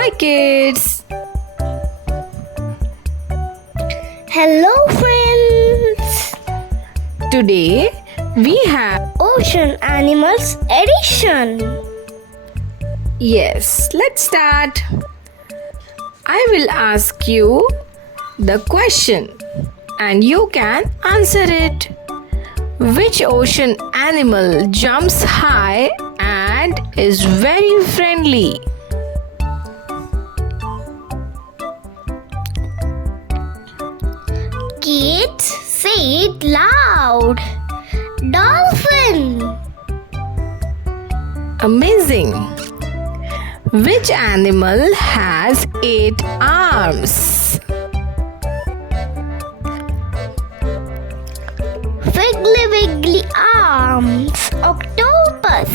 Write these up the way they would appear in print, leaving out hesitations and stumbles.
Hi kids! Hello friends! Today we have Ocean Animals Edition. Yes, let's start. I will ask you the question and you can answer it. Which ocean animal jumps high and is very friendly? Kids, say it loud. Dolphin. Amazing! Which animal has 8 arms? Wiggly wiggly arms. Octopus.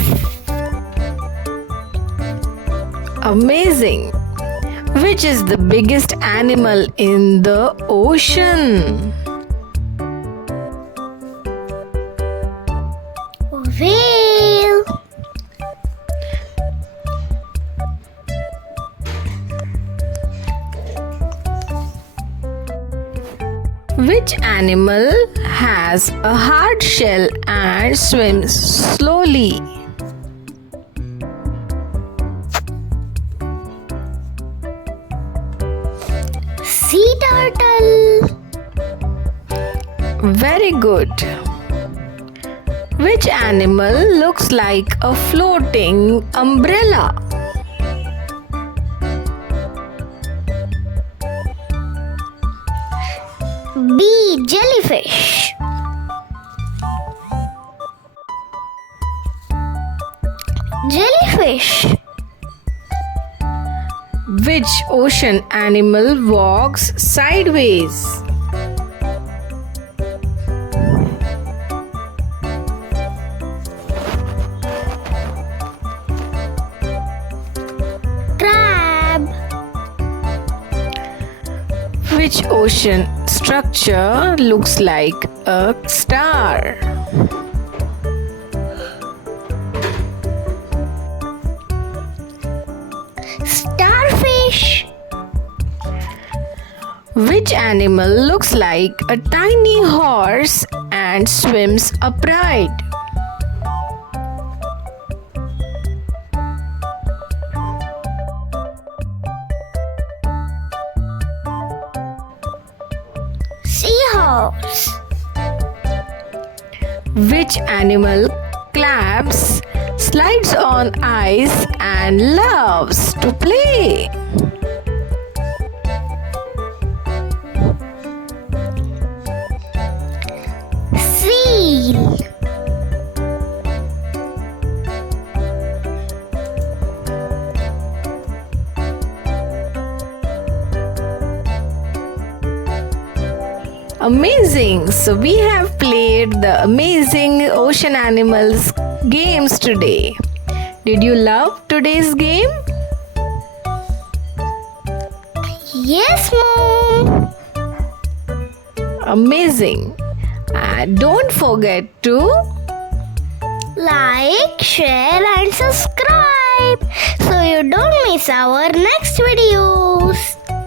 Amazing! Which is the biggest animal in the ocean? Whale. Which animal has a hard shell and swims slowly? Sea turtle. Very good. Which animal looks like a floating umbrella? Bee jellyfish. Jellyfish. Which ocean animal walks sideways? Crab. Which ocean structure looks like a star? Starfish. Which animal looks like a tiny horse and swims upright? Seahorse. Which animal claps, slides on ice, and loves to play? Seal. Amazing! So we have played the amazing ocean animals games today. Did you love today's game? Yes, Mom. Amazing! And don't forget to Like, share and subscribe so you don't miss our next videos.